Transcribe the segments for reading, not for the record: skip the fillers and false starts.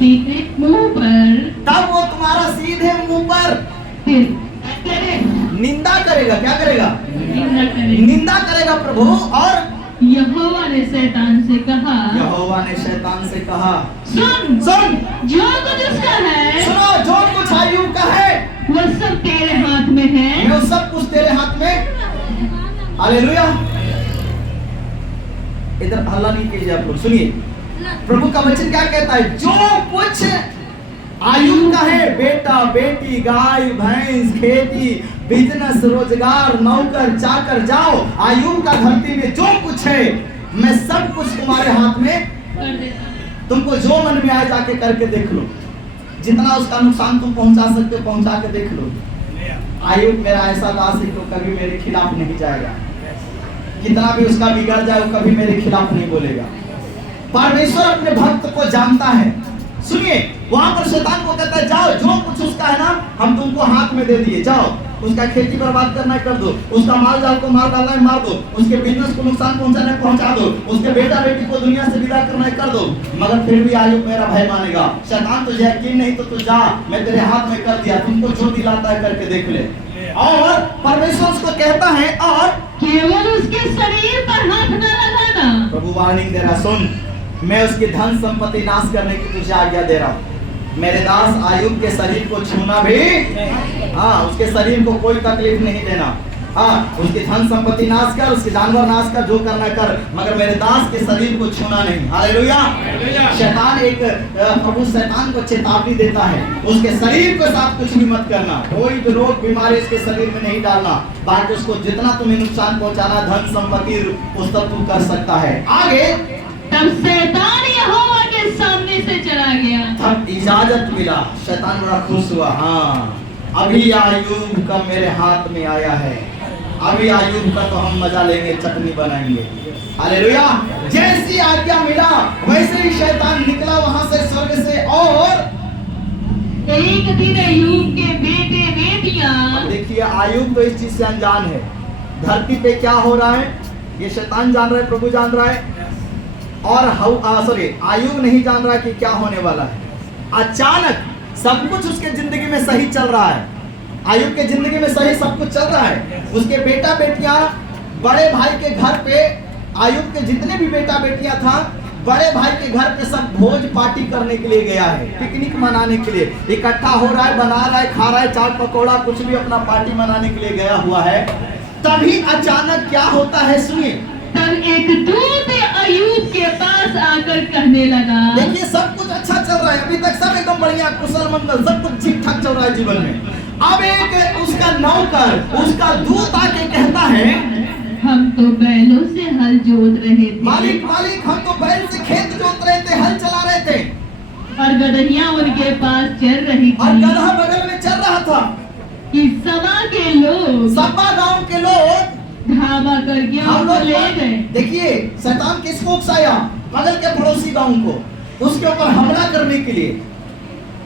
सीधे मुंह पर, तब वो तुम्हारा सीधे मुंह पर निंदा करेगा। क्या करेगा? निंदा करेगा प्रभु। और यहोवा ने शैतान से कहा, यहोवा ने शैतान से कहा, सुन सुन, जो कुछ उसका है सुनो, जो कुछ आयुब का है वो सब तेरे हाथ में है। वो सब कुछ तेरे हाथ में। हालेलुया। इधर हल्ला नहीं कीजिए आप लोग, सुनिए प्रभु का वचन क्या कहता है। जो कुछ आयुब का है, बेटा बेटी, गाय भैंस, खेती, बिजनेस, रोजगार, नौकर चाकर, जाओ, आयुब का धरती में जो कुछ है मैं सब कुछ तुम्हारे हाथ में कर देता हूं। तुमको जो मन में आए जाके करके देख लो। जितना उसका नुकसान तुम पहुंचा सकते हो पहुंचा के देख लो। आयुब मेरा ऐसा दास है तो कभी मेरे खिलाफ नहीं जाएगा। कितना भी उसका बिगड़ जाए वो कभी मेरे खिलाफ नहीं बोलेगा। परमेश्वर अपने भक्त को जानता है। सुनिए, वहां पर शैतान को कहता है जाओ, जो कुछ उसका है ना हम तुमको हाथ में दे दिए, जाओ, उसका खेती बर्बाद करना है कर दो, उसका माल जाल को मार डालना है मार दो, उसके बिजनेस को नुकसान पहुंचाना है पहुंचा दो, उसके बेटा बेटी को दुनिया से विदा करना है कर दो। मगर फिर भी आयुब मेरा भय मानेगा। शैतान तुझे यकीन नहीं तो तू जा, मैं तेरे हाथ में कर दिया, तुमको जो दिलाता है करके देख ले। और परमेश्वर उसको कहता है और केवल उसके शरीर पर हाथ न लगाना। प्रभु वार्निंग दे रहा, सुन, मैं उसकी धन संपत्ति नाश करने की तुझे आज्ञा दे रहा हूँ। मेरे दास आयुब के शरीर को छूना भी, हाँ, उसके शरीर को कोई तकलीफ नहीं देना। हाँ, उसकी धन संपत्ति नाश कर, उसके जानवर नाश कर, जो करना कर, मगर मेरे दास के शरीर को छूना नहीं। हालेलुया। शैतान एक प्रभु शैतान को चेतावनी देता है, उसके शरीर के साथ कुछ भी मत करना, कोई भी रोग बीमारी उसके शरीर में नहीं डालना। बाकी उसको जितना तुम्हें नुकसान पहुंचाना, धन संपत्ति, उस तक तू कर सकता है। आगे तब शैतान यहोवा के सामने से चला गया। तब इजाजत मिला, शैतान बड़ा खुश हुआ। हाँ, अभी आयुब का मेरे हाथ में आया है, अभी आयुब का तो हम मजा लेंगे, चटनी बनाएंगे। हालेलुया। जैसी आज्ञा मिला वैसे ही शैतान निकला वहां से, स्वर्ग से। और एक दिन अय्यूब के बेटे बेटियां, देखिए आयुब तो इस चीज से अनजान है, धरती पे क्या हो रहा है ये शैतान जान रहा है, प्रभु जान रहा है। और आयुब नहीं जान रहा कि क्या होने वाला है। अचानक सब कुछ उसके जिंदगी में सही चल रहा है, आयुब के जिंदगी में सही सब कुछ चल रहा है। उसके बेटा बेटियां बड़े भाई के घर पे, आयुब के जितने भी बेटा बेटियां था बड़े भाई के घर पे सब भोज पार्टी करने के लिए गया है, पिकनिक मनाने के लिए इकट्ठा हो रहा है, बना रहा है, खा रहा है, चाट पकौड़ा कुछ भी अपना पार्टी मनाने के लिए गया हुआ है। तभी अचानक क्या होता है सुनिए। तब एक दूत अय्यूब के पास आकर कहने लगा, देखिए सब कुछ अच्छा चल रहा है, अभी तक सब एकदम बढ़िया, कुशल मंगल, सब कुछ ठीक ठाक चल रहा है जीवन में। अब एक उसका नौकर, उसका दूत आके कहता है, हम तो बैलों से हल जोत रहे थे, मालिक मालिक हम तो बैल से खेत जोत रहे थे, हल चला रहे थे, और गदहियां उनके पास चल रही और थी। गदहा बगल में चल रहा था। इस सभा के लोग, सपा गांव के लोग धावा करके हम हमको लोग, ले गए। देखिए शैतान किसको उकसाया, बगल के पड़ोसी गांव को, उसके ऊपर हमला करने के लिए।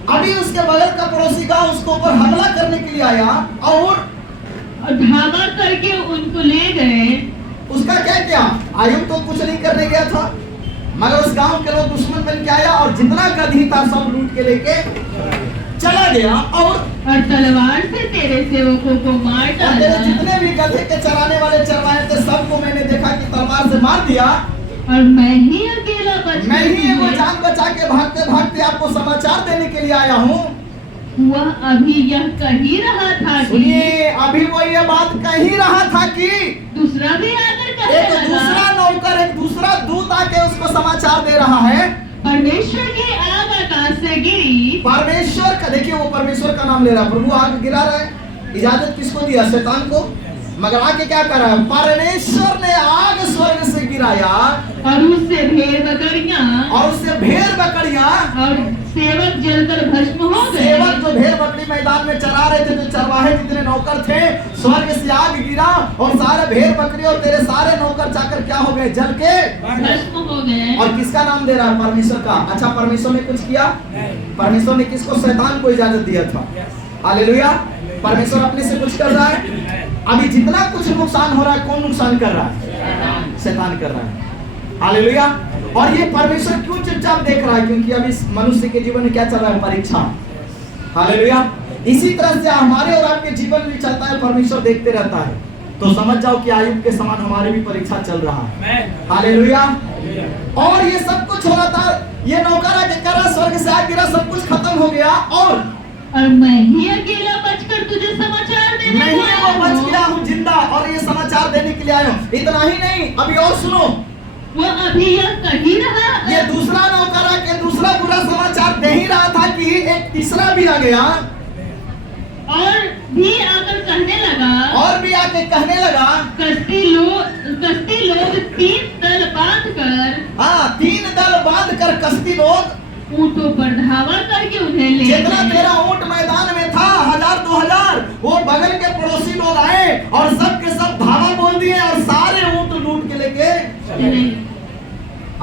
अभी उसके बगल का पड़ोसी गांव उसके ऊपर हमला करने के लिए आया और धावा करके उनको ले गए। उसका क्या किया, आयुब तो कुछ नहीं करने गया था, मगर उस गांव के लोग दुश्मन बन के आया और जितना गधी था सब लूट के लेके चला गया। और तलवार से तेरे सेवकों को मार तेरे डाला, जितने भी गधे के चराने वाले चरवाए थे सबको मैंने देखा कि तलवार से मार दिया, और मैं ही अकेला बच मैं ही गई। वो जान बचा के भागते भागते आपको समाचार देने के लिए आया हूँ। वह अभी यह कह ही रहा था कि, सुनिए अभी वो ये बात कह ही रहा था कि दूसरा भी आकर कहने एक लगा, दूसरा नौकर, एक दूसरा दूत आके उसको समाचार दे रहा है। परमेश्वर की आग आकाश से गिरी। परमेश्वर का, देखिए वो परमेश्वर का नाम ले रहा है, प्रभु आग गिरा रहा है। इजाजत किसको दिया, शैतान को, मगर आके क्या कर रहा है, परमेश्वर ने आग स्वर्ग से गिराया और उससे भेड़ बकरियां और सेवक जलकर भस्म हो गए। सेवक जो भेड़ बकरी मैदान में चरा रहे थे, जो चरवाहे जितने नौकर थे, स्वर्ग से आग गिरा और सारे भेड़ बकरी और तेरे सारे नौकर जाकर क्या हो गए, जल के भस्म हो गए। और किसका नाम दे रहा है, परमेश्वर का। अच्छा परमेश्वर ने कुछ किया, परमेश्वर ने किसको, शैतान को इजाजत दिया था। हालेलुया। परमेश्वर अपने से कुछ कर रहा है। अभी जितना कुछ नुकसान हो रहा है कौन नुकसान कर रहा है, शैतान कर रहा है। हालेलुया। और ये परमेश्वर क्यों चुपचाप देख रहा है? क्योंकि अभी इस मनुष्य के जीवन में क्या चल रहा है? परीक्षा। हालेलुया। इसी तरह से हमारे और आपके जीवन में चलता है, परमेश्वर देखते रहता है। तो समझ जाओ कि आयुब के समान हमारे भी परीक्षा चल रहा है। हालेलुया। और ये सब कुछ हो रहा था, ये नौकर आके करा, स्वर्ग से आ गिरा, सब कुछ खत्म हो गया, और मैं ही अकेला बचकर तुझे समाचार देने नहीं आया वो बच हूँ। गया हूँ जिंदा, और ये समाचार देने के लिए आया हूँ। इतना ही नहीं, अभी और सुनो। वो अभी यह कह ही रहा ये दूसरा नौकर आके दूसरा बुरा समाचार दे ही रहा था कि एक तीसरा भी आ गया, और भी आकर कहने लगा, और भी आके कहने लगा, कश्ती लोग 3 दल बांधकर, हाँ 3 दल बांध कर कश्ती लोग ऊंटों पर धावा करके उन्हें ले जितना गए। तेरा ऊंट मैदान में था, 1000-2000, वो बगल के पड़ोसी लोग आए और सब के सब धावा बोल दिए और सारे ऊंट लूट के लेके नहीं।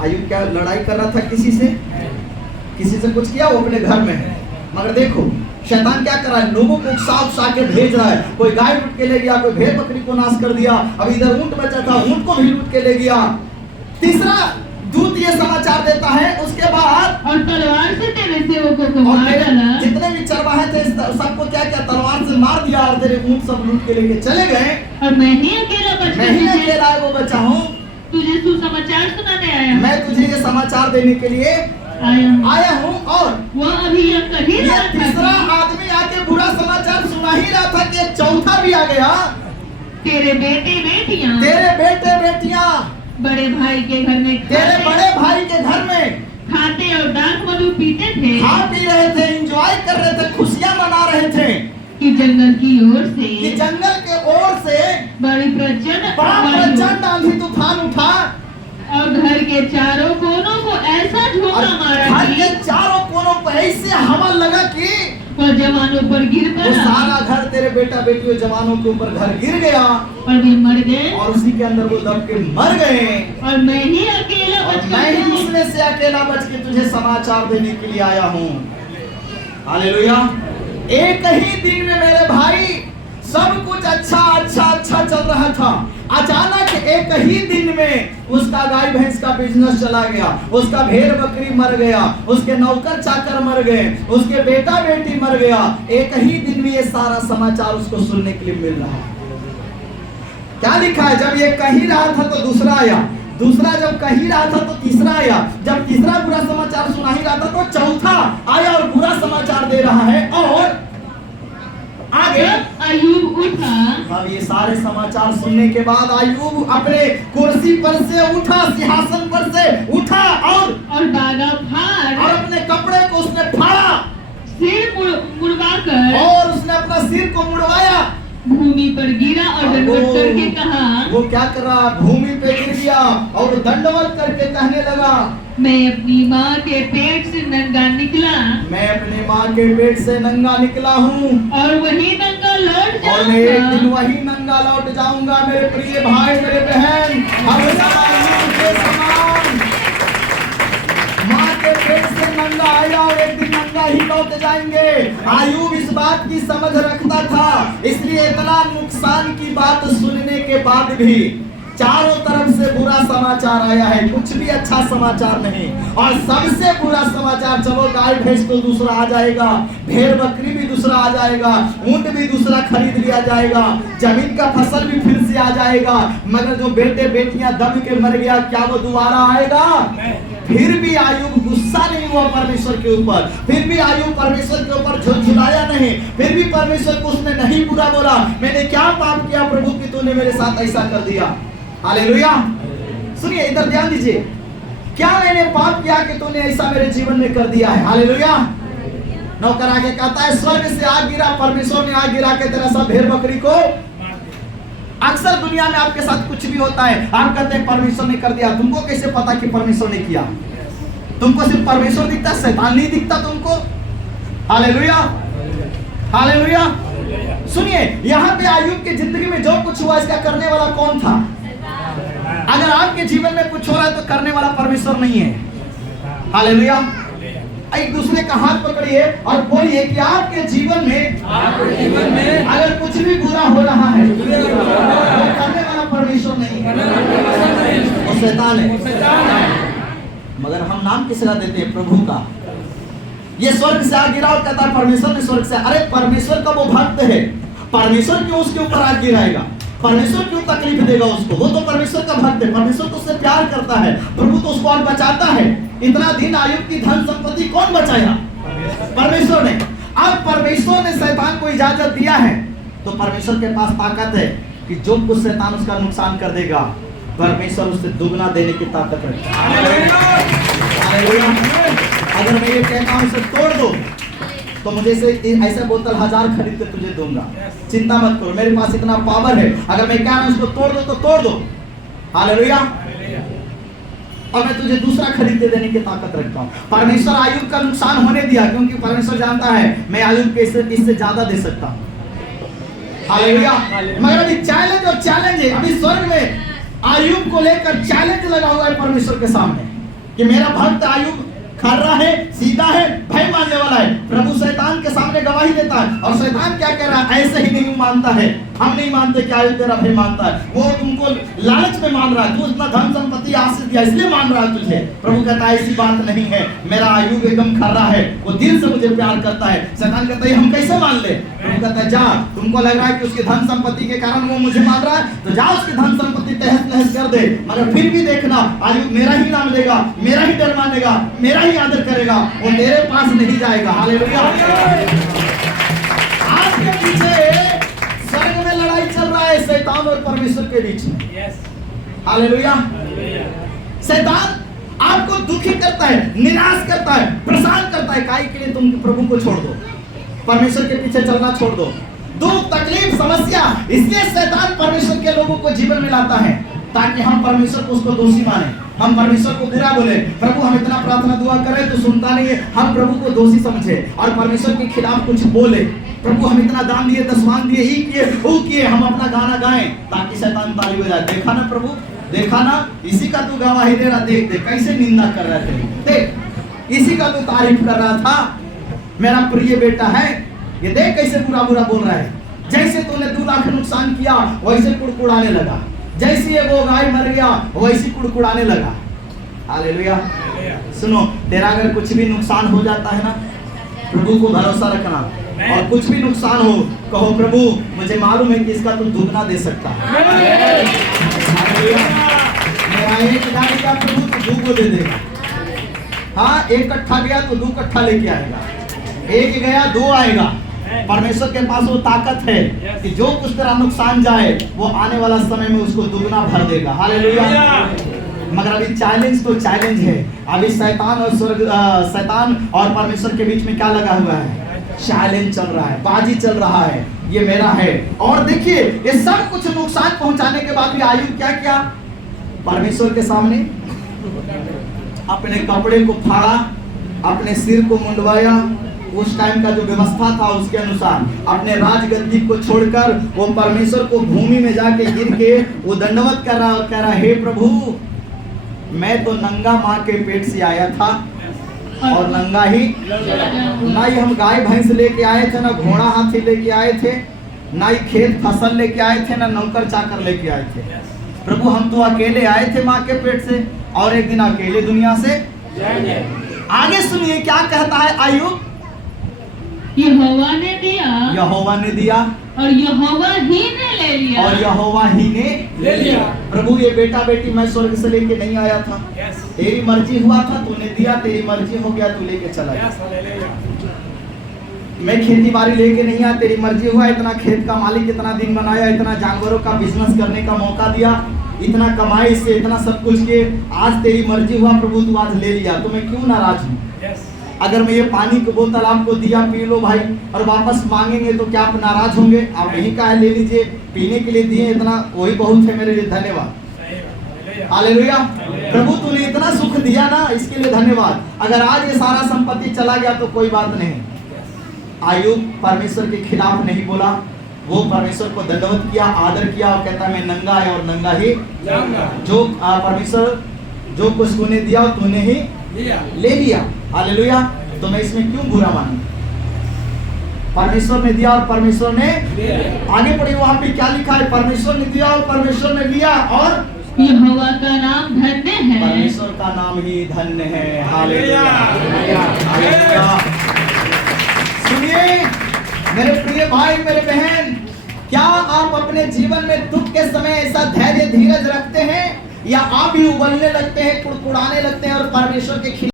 आयुब क्या लड़ाई कर रहा था किसी से? किसी से कुछ किया? वो अपने घर में है। मगर देखो शैतान क्या कर रहा है? लोगों को उकसा के भेज रहा है। कोई गाय लूट के ले गया, कोई भेड़ बकरी को नाश कर दिया, अब इधर ऊंट बचा था, ऊंट को भी लूट के ले गया। तीसरा दूत ये समाचार देता है, उसके बाद और तलवार से तेरे सेवकों को और मार तेरे डाला। जितने भी चरवाहे थे सबको क्या क्या तलवार से मार दिया और तेरे ऊंट सब लूट के लेके चले गए। और मैं ही अकेला मैं बचकर ही अकेला है वो बचा हूँ। तुझे सुसमाचार सुनाने आया हूँ। मैं तुझे ये समाचार देने के लिए आया हूँ। और वो अभी यह कह ही ये रहा था तीसरा कि आदमी आके बुरा समाचार सुना ही रहा था कि एक चौथा भी आ गया। तेरे बेटे बेटियां तेरे बेटे बेटियां बड़े भाई के घर में तेरे बड़े भाई के घर में खाते और दाख मधु पीते थे, खा पी रहे थे, एंजॉय कर रहे थे, खुशियां मना रहे थे कि जंगल की ओर कि से जंगल के ओर से बड़ी प्रचंड बड़ा आंधी प्रचंड आंधी तूफान उठा और घर के चारों कोनों को ऐसा और झोंका मारा घर के कि चारों कोनों पर ऐसे हवा लगा कि वह जवानों पर गिर वो पड़ा सारा घर तेरे बेटा बेटियों जवानों के ऊपर घर गिर गया और वे मर गए। और उसी के अंदर वो दब के मर गए। और मैं ही अकेला और मैं ही बचकर उसमें से अकेला बच के तुझे समाचार देने के लिए आया हूँ। हालेलुया। एक ही दिन में मेरे भाई सब कुछ अच्छा चल रहा था। अचानक एक ही दिन में उसका गाय भैंस का बिजनेस चला गया, उसका भेड़ बकरी मर गया, उसके नौकर चाकर मर गए, उसके बेटा बेटी मर गया। एक ही दिन में ये सारा समाचार उसको सुनने के लिए मिल रहा है। क्या लिखा है? जब ये कही रहा था तो दूसरा आया, दूसरा जब कही रहा था तो तीसरा आया, जब तीसरा बुरा समाचार सुना ही रहा था तो चौथा आया और बुरा समाचार दे रहा है। और आगे अय्यूब उठा अब ये सारे समाचार सुनने के बाद अय्यूब अपने कुर्सी पर से उठा, सिंहासन पर से उठा और बागा फाड़ अपने कपड़े को उसने फाड़ा सिर मुड़वाकर और उसने अपना सिर को मुड़वाया, भूमि पर गिरा और दंडवत करके कहा, वो क्या कर रहा? भूमि पे गिर गया और दंडवत करके कहने लगा, मैं अपनी माँ के पेट से नंगा निकला मैं अपने माँ के पेट से नंगा निकला हूँ और वही नंगा लौट और मैं एक दिन जाऊंगा। वही नंगा लौट जाऊंगा। मेरे प्रिय भाई मेरे बहन, हम अय्यूब के समान माँ के पेट से नंगा आया और एक दिन नंगा ही लौट जाएंगे। अय्यूब इस बात की समझ रखता था, इसलिए इतना नुकसान की बात सुनने के बाद भी चारों तरफ से बुरा समाचार आया है, कुछ भी अच्छा समाचार नहीं। और सबसे बुरा समाचार, चलो गाय भैंस तो दूसरा आ जाएगा, भेड़ बकरी भी दूसरा आ जाएगा, ऊंट भी दूसरा खरीद लिया जाएगा, जमीन का फसल भी फिर से आ जाएगा, मगर जो बेटे बेटियां दब के मर गया क्या वो दोबारा आएगा? फिर भी अय्यूब गुस्सा नहीं हुआ परमेश्वर के ऊपर, फिर भी अय्यूब परमेश्वर के ऊपर झुलझुलाया नहीं, फिर भी परमेश्वर को उसने नहीं बुरा बोला। मैंने क्या पाप किया प्रभु कि तूने मेरे साथ ऐसा कर दिया? हालेलुया। सुनिए, इधर ध्यान दीजिए, क्या मैंने पाप किया कि तूने ऐसा मेरे जीवन में कर दिया है? हालेलुया। नौकर आके कहता है स्वर्ग से आग गिरा, परमेश्वर ने आग गिरा के तेरा सब भेड़ बकरी को। अक्सर दुनिया में आपके साथ कुछ भी होता है, आप कहते हैं परमेश्वर ने कर दिया। तुमको कैसे पता कि परमेश्वर ने किया? तुमको सिर्फ परमेश्वर दिखता, शैतान नहीं दिखता तुमको। Hallelujah, hallelujah. सुनिए, यहाँ पे अय्यूब की जिंदगी में जो कुछ हुआ इसका करने वाला कौन था? अगर आपके जीवन में कुछ हो रहा है तो करने वाला परमेश्वर नहीं है। हालेलुया। एक दूसरे का हाथ पकड़िए और बोलिए कि आपके जीवन में अगर कुछ भी बुरा हो रहा है तो करने वाला परमेश्वर नहीं है, वो शैतान है। मगर हम नाम किसका देते हैं? प्रभु का। ये स्वर्ग से आ गिरा और कहता है परमेश्वर ने स्वर्ग से। अरे परमेश्वर का वो भक्त है, परमेश्वर क्यों उसके ऊपर आग गिराएगा? परमेश्वर क्यों तकलीफ देगा उसको? वो तो परमेश्वर का भक्त है, परमेश्वर तो उससे प्यार करता है, प्रभु तो उसको और बचाता है। इतना दिन आयुब की धन संपत्ति कौन बचाया? परमेश्वर ने। अब परमेश्वर ने शैतान को इजाजत दिया है, तो परमेश्वर के पास ताकत है कि जो कुछ शैतान उसका नुकसान कर देगा, परमेश्वर उससे दुगना देने की ताकत रखता है। अगर मैं ये कहता हूं इसे तोड़ दो, तो मुझे से ऐसे बोतल 1000 खरीद के तुझे दूंगा, चिंता मत करो, मेरे पास इतना पावर है। अगर मैं कह रहा हूं इसको तोड़ दो तो तोड़ दो। हालेलुया। और मैं तुझे दूसरा खरीद के देने की ताकत रखता हूं। परमेश्वर आयुब का नुकसान होने दिया, क्योंकि परमेश्वर जानता है मैं आयुब के इससे ज्यादा दे सकता हूं। हालेलुया। मगर अभी चैलेंज और चैलेंज है। अभी स्वर्ग में आयुब को लेकर चैलेंज लगा हुआ है परमेश्वर के सामने कि मेरा भक्त आयुब खरा है, सीधा है, भय मानने वाला है। प्रभु शैतान के सामने गवाही देता है, और शैतान क्या कह रहा है? ऐसे ही नहीं मानता है, हम नहीं मानते कि आयुब तेरा भय मानता है, वो तुमको लालच में मान रहा है, तू इतना धन संपत्ति आशीष दिया इसलिए मान रहा है तुझे। प्रभु कहता है ऐसी बात नहीं है, मेरा आयुब एकदम खरा है, वो दिल से मुझे प्यार करता है। शैतान कहता है हम कैसे मान ले? प्रभु कहता है जा, तुमको लग रहा है कि उसकी धन संपत्ति के कारण वो मुझे मान रहा है, तो जा उसकी धन संपत्ति तहस नहस कर दे, मगर फिर भी देखना आयुब मेरा ही नाम लेगा, मेरा ही डर मानेगा, मेरा ही आदर करेगा, वो तेरे पास नहीं जाएगा। हालेलुया। आपके पीछे स्वर्ग में लड़ाई चल रहा है शैतान और परमेश्वर के बीच में। हालेलुया। शैतान आपको दुखी करता है, निराश करता है, परेशान करता है। काहे के लिए? तुम प्रभु को छोड़ दो, परमेश्वर के पीछे चलना छोड़ दो। दुख, तकलीफ, समस्या, इसलिए शैतान परमेश्वर के लोगों को जीवन में लाता है ताकि हम परमेश्वर को उसको दोषी माने, हम परमेश्वर को बुरा बोले। प्रभु हम इतना प्रार्थना दुआ करें तो सुनता नहीं है, हम प्रभु को दोषी समझे और परमेश्वर के खिलाफ कुछ बोले। प्रभु हम इतना दान दिए, दशमान दिए, ये किए, वो किए, हम अपना गाना गाएं ताकि शैतान ताली बजाए। देखा ना प्रभु, देखा ना, इसी का तू गवाही दे रहा, देख देख कैसे निंदा कर रहा थे, देख इसी का तू तारीफ कर रहा था, मेरा प्रिय बेटा है, ये देख कैसे बुरा बुरा बोल रहा है। जैसे तूने 2 लाख नुकसान किया वैसे कुड़कुड़ाने लगा, जैसे ये वो गाय मर गया वैसे कुड़कुड़ाने लगा। हालेलुया। सुनो, तेरा अगर कुछ भी नुकसान हो जाता है ना, प्रभु को भरोसा रखना, और कुछ भी नुकसान हो कहो प्रभु मुझे मालूम है कि इसका तू दुगना दे सकता है। मेरा 1 गाड़ी का प्रभु तू 2 को दे देगा। हाँ, 1 कट्ठा गया तो 2 कट्ठा लेके आएगा, 1 गया 2 आएगा। परमेश्वर के पास वो ताकत है कि जो कुछ तेरा नुकसान जाए वो आने वाला समय में उसको दुगना भर देगा। हालेलुया। मगर अभी चैलेंज तो चैलेंज है। अभी शैतान और परमेश्वर के बीच में क्या लगा हुआ है? चैलेंज चल रहा है, बाजी चल रहा है, ये मेरा है। और देखिए ये सब कुछ नुकसान पहुंचाने के बाद भी आयुब क्या किया? परमेश्वर के सामने अपने कपड़े को फाड़ा, अपने सिर को मुंडवाया, उस टाइम का जो व्यवस्था था उसके अनुसार अपने राजगद्दी को छोड़कर वो परमेश्वर को भूमि में जाके गिर के वो दंडवत कर रहा हे प्रभु, मैं तो नंगा माँ के पेट से आया था और नंगा ही, ना ही हम गाय भैंस लेके आए थे, ना घोड़ा हाथी लेके आए थे, ना ही खेत फसल लेके आए थे, ना नौकर चाकर लेके आए थे। प्रभु हम तो अकेले आए थे माँ के पेट से और एक दिन अकेले दुनिया से जाएंगे। आगे सुनिए क्या कहता है आयुब। यहोवा ने दिया, यहोवा ने दिया और यहोवा ही ने ले लिया, और यहोवा ही ने ले लिया। प्रभु ये बेटा बेटी मैं स्वर्ग से लेके नहीं आया था, तेरी मर्जी हुआ था तूने दिया, तेरी मर्जी हो गया तू लेके चला गया। मैं खेती बाड़ी लेके नहीं आया, तेरी मर्जी हुआ, इतना खेत का मालिक, इतना दिन बनाया, इतना जानवरों का बिजनेस करने का मौका दिया, इतना कमाई से इतना सब कुछ के, आज तेरी मर्जी हुआ प्रभु तू आज ले लिया, तो मैं क्यों नाराज हूँ? अगर मैं ये पानी की बोतल आपको दिया पी लो भाई और वापस मांगेंगे तो क्या आप नाराज होंगे? आप यही कहा ले लीजिए, पीने के लिए दिए, इतना वही बहुत है मेरे लिए, धन्यवाद। हालेलुया। प्रभु तूने इतना सुख दिया ना, इसके लिए धन्यवाद। अगर आज ये सारा संपत्ति चला गया तो कोई बात नहीं। आयुब परमेश्वर के खिलाफ नहीं बोला, वो परमेश्वर को दंडवत किया, आदर किया और कहता मैं नंगा है और नंगा ही जो परमेश्वर जो कुछ तूने दिया तूने ही ले लिया। हालेलुया। तो मैं इसमें क्यों बुरा मानूं? परमेश्वर ने दिया और परमेश्वर ने आगे पढ़िए वहां पे क्या लिखा है? परमेश्वर ने दिया और परमेश्वर ने लिया और यहोवा का नाम धन्य है। परमेश्वर का नाम ही धन्य है। Hallelujah, hallelujah. सुनिए मेरे प्रिय भाई, मेरे बहन, क्या आप अपने जीवन में दुख के समय ऐसा धैर्य धीरज रखते हैं, या आप भी उबलने लगते हैं, कुड़कुड़ाने लगते हैं और परमेश्वर के खिलाफ